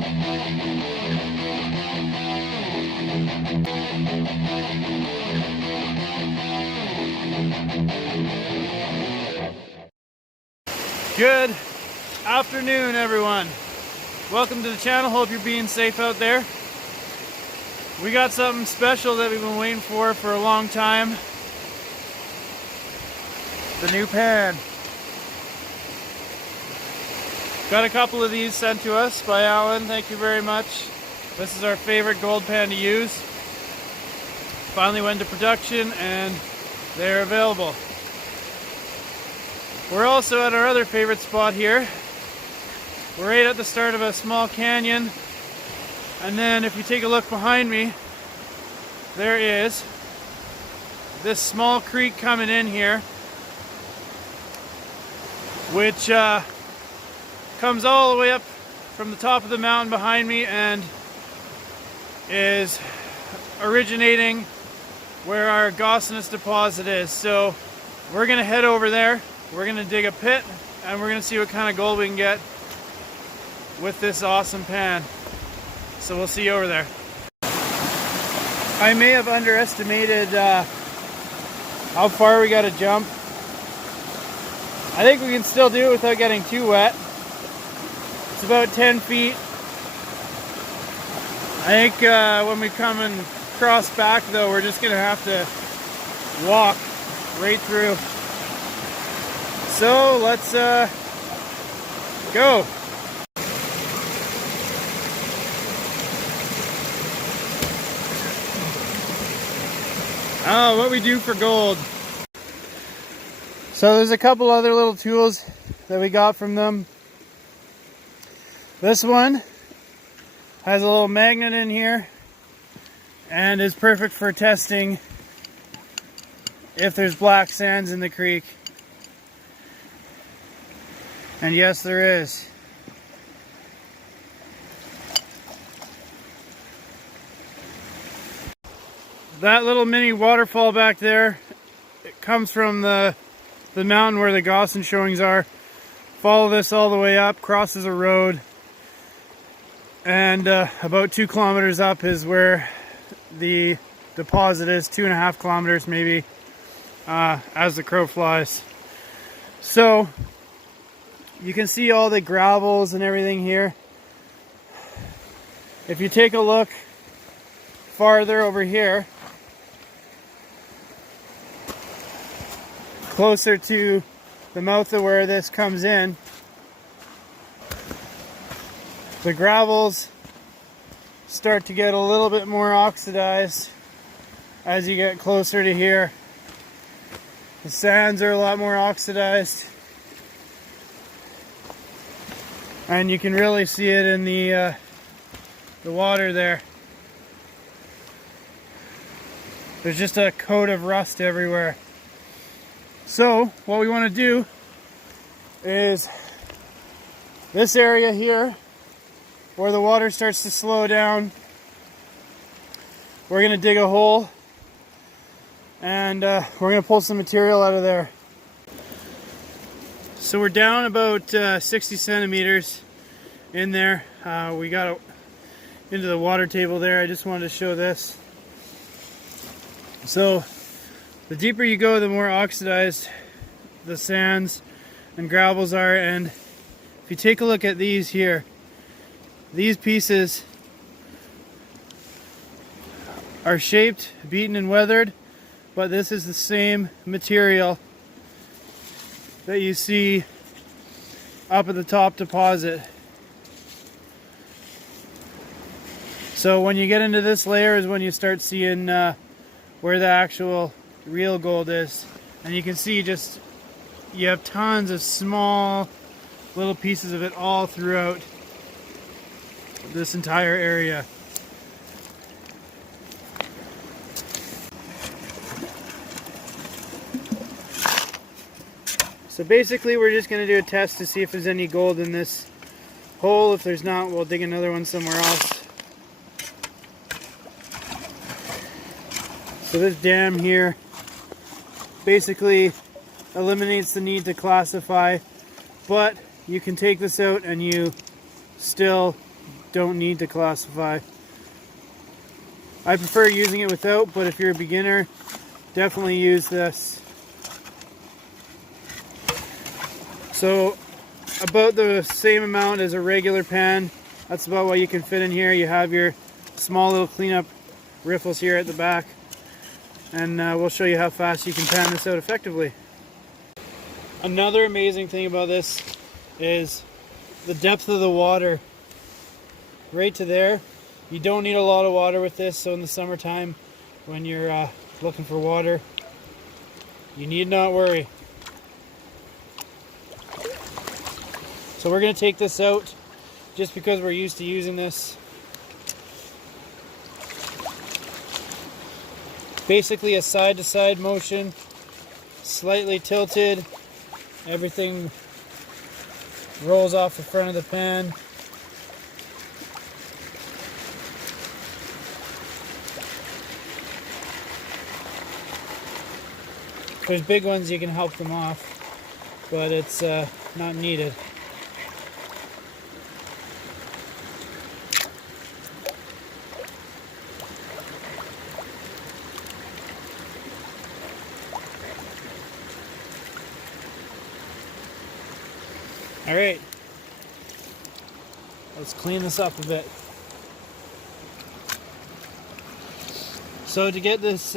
Good afternoon, everyone. Welcome to the channel. Hope you're being safe out there. We got something special that we've been waiting for a long time. The new pan. Got a couple of these sent to us by Alan. Thank you very much. This is our favorite gold pan to use. Finally went to production and they're available. We're also at our other favorite spot here. We're right at the start of a small canyon. And then if you take a look behind me, there is this small creek coming in here, which comes all the way up from the top of the mountain behind me and is originating where our gossanous deposit is. So we're gonna head over there. We're gonna dig a pit and we're gonna see what kind of gold we can get with this awesome pan. So we'll see you over there. I may have underestimated how far we gotta jump. I think we can still do it without getting too wet. It's about 10 feet. I think when we come and cross back though, we're just gonna have to walk right through. So let's go. Oh, what we do for gold. So there's a couple other little tools that we got from them. This one has a little magnet in here and is perfect for testing if there's black sands in the creek. And yes, there is. That little mini waterfall back there, it comes from the mountain where the Gossan showings are. Follow this all the way up, crosses a road, and about 2 kilometers up is where the deposit is, 2.5 kilometers maybe, as the crow flies. So you can see all the gravels and everything here. If you take a look farther over here, closer to the mouth of where this comes in, the gravels start to get a little bit more oxidized as you get closer to here. The sands are a lot more oxidized. And you can really see it in the water there. There's just a coat of rust everywhere. So what we want to do is this area here where the water starts to slow down, we're going to dig a hole and we're going to pull some material out of there. So we're down about 60 centimeters in there. We got into the water table there. I just wanted to show this. So the deeper you go, the more oxidized the sands and gravels are. And if you take a look at these here, these pieces are shaped, beaten, and weathered, but this is the same material that you see up at the top deposit. So when you get into this layer is when you start seeing where the actual real gold is. And you can see just, you have tons of small little pieces of it all throughout this entire area. So basically we're just going to do a test to see if there's any gold in this hole. If there's not, we'll dig another one somewhere else. So this dam here basically eliminates the need to classify, but you can take this out and you still don't need to classify. I prefer using it without, but if you're a beginner, definitely use this. So about the same amount as a regular pan. That's about what you can fit in here. You have your small little cleanup riffles here at the back, and we'll show you how fast you can pan this out effectively. Another amazing thing about this is the depth of the water. Right to there. You don't need a lot of water with this, so in the summertime when you're looking for water, you need not worry. So we're going to take this out just because we're used to using this. Basically a side-to-side motion, slightly tilted. Everything rolls off the front of the pan. If there's big ones, you can help them off, but it's not needed. All right, let's clean this up a bit. So to get this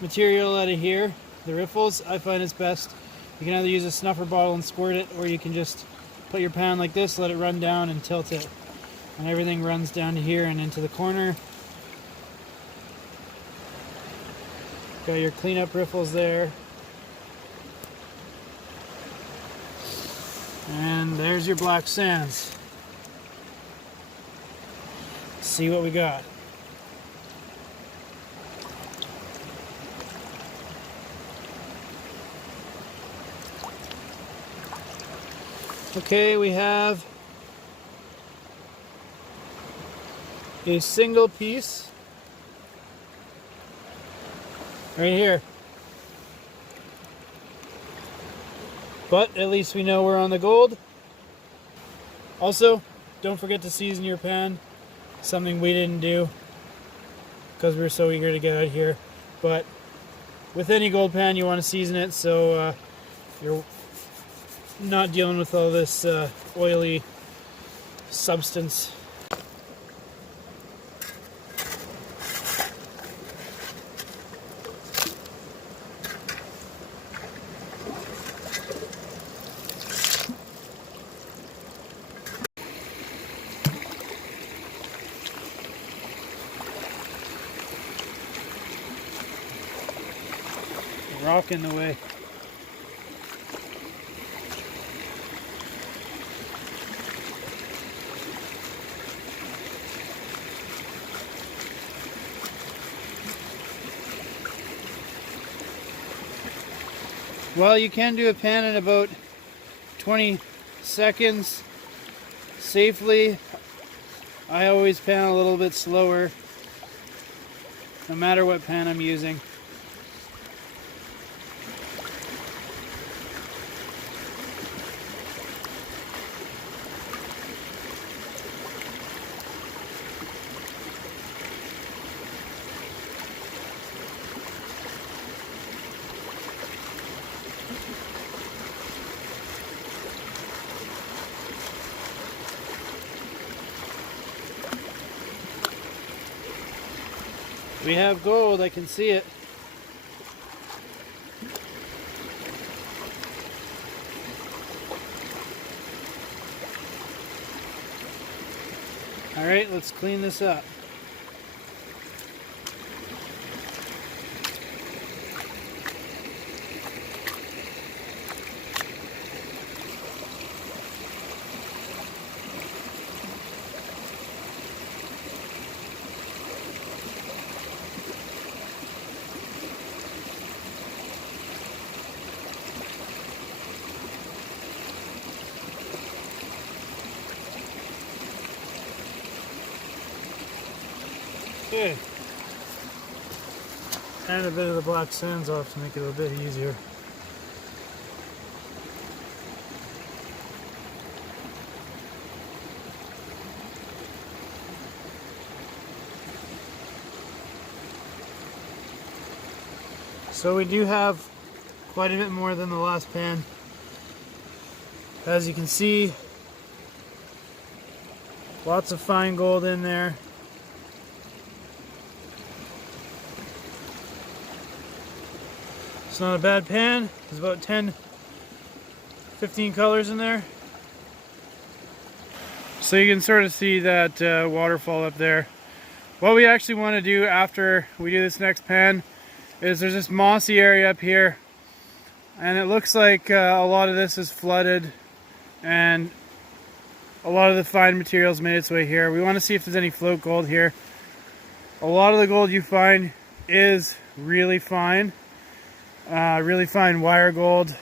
material out of here, the riffles, I find it's best. You can either use a snuffer bottle and squirt it, or you can just put your pan like this, let it run down and tilt it. And everything runs down to here and into the corner. Got your cleanup riffles there. And there's your black sands. See what we got. Okay, we have a single piece right here. But at least we know we're on the gold. Also, don't forget to season your pan. Something we didn't do because we were so eager to get out here. But with any gold pan, you want to season it so you're not dealing with all this oily substance. Rock in the way. Well, you can do a pan in about 20 seconds safely. I always pan a little bit slower, no matter what pan I'm using. We have gold, I can see it. All right, let's clean this up. Okay. And a bit of the black sands off to make it a bit easier. So we do have quite a bit more than the last pan. As you can see, lots of fine gold in there. It's not a bad pan. There's about 10, 15 colors in there. So you can sort of see that waterfall up there. What we actually want to do after we do this next pan is there's this mossy area up here, and it looks like a lot of this is flooded and a lot of the fine materials made its way here. We want to see if there's any float gold here. A lot of the gold you find is really fine wire gold.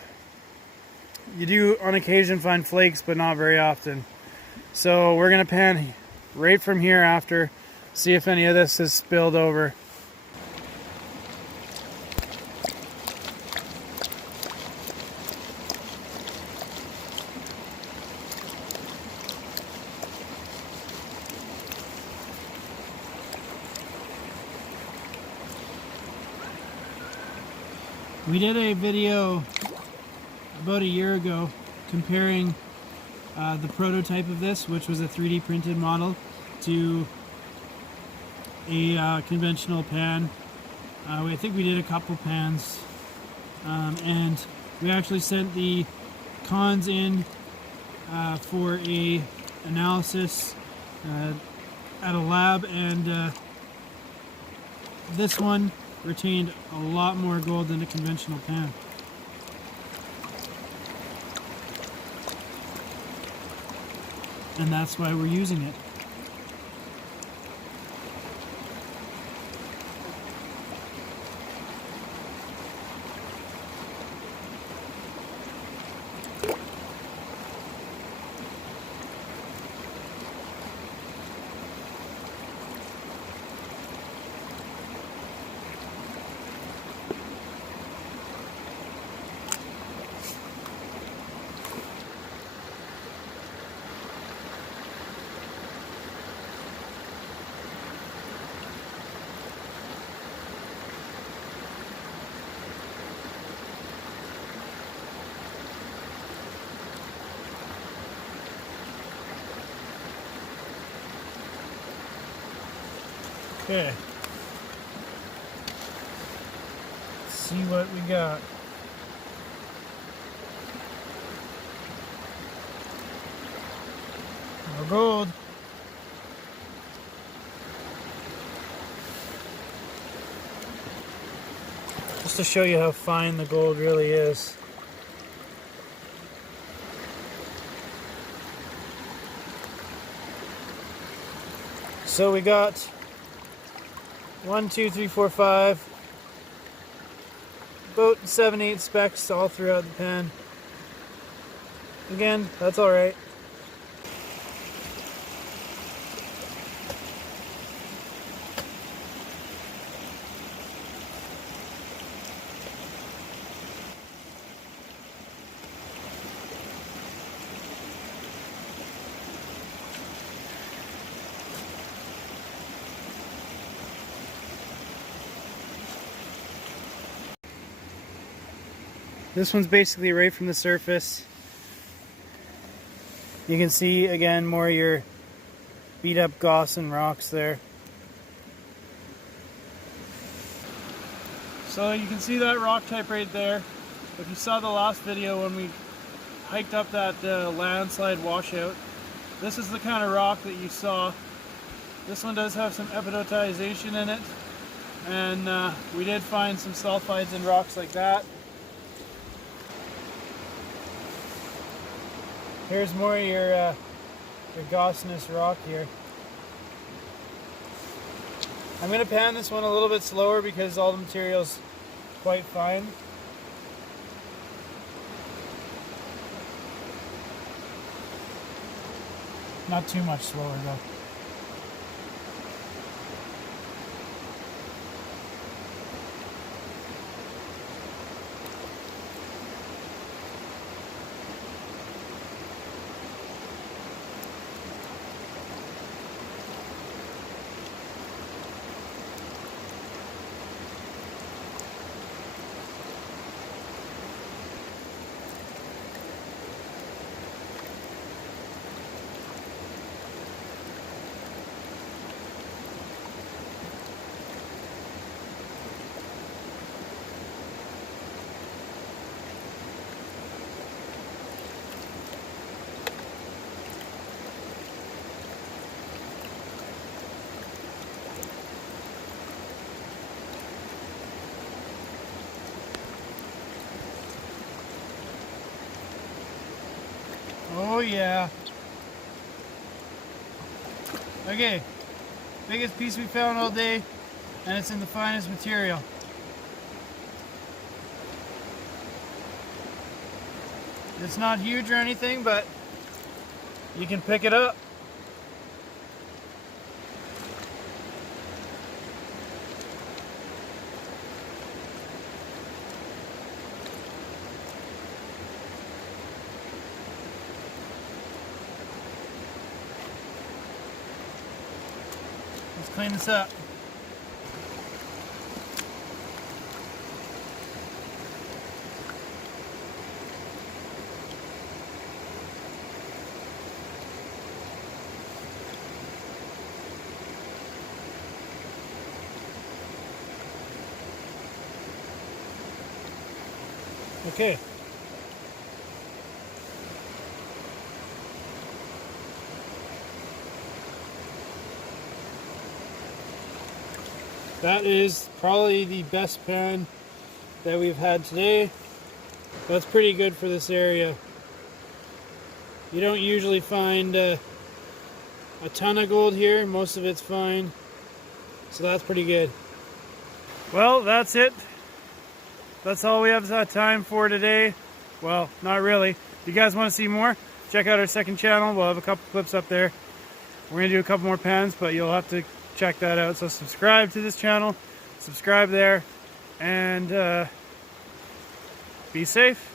You do on occasion find flakes, but not very often. So we're gonna pan right from here after, see if any of this is spilled over. We did a video about a year ago comparing the prototype of this, which was a 3D printed model, to a conventional pan. I think we did a couple pans, and we actually sent the cons in for a analysis at a lab, and this one retained a lot more gold than a conventional pan. And that's why we're using it. Okay. Let's see what we got. No gold. Just to show you how fine the gold really is. So we got 1, 2, 3, 4, 5, about 7, 8 specks all throughout the pan. Again, that's alright. This one's basically right from the surface. You can see again more of your beat up Gossan rocks there. So you can see that rock type right there. If you saw the last video when we hiked up that landslide washout, this is the kind of rock that you saw. This one does have some epidotization in it, and we did find some sulfides in rocks like that. Here's more of your gossanous rock here. I'm going to pan this one a little bit slower because all the material's quite fine. Not too much slower though. yeah. Okay, biggest piece we found all day, and it's in the finest material. It's not huge or anything, but you can pick it up. Let's clean this up. Okay. That is probably the best pan that we've had today. That's pretty good for this area. You don't usually find a ton of gold here. Most of it's fine. So that's pretty good. Well, that's it. That's all we have time for today. Well, not really. If you guys want to see more, check out our second channel. We'll have a couple clips up there. We're going to do a couple more pans, but you'll have to check that out. So subscribe to this channel, subscribe there, and be safe.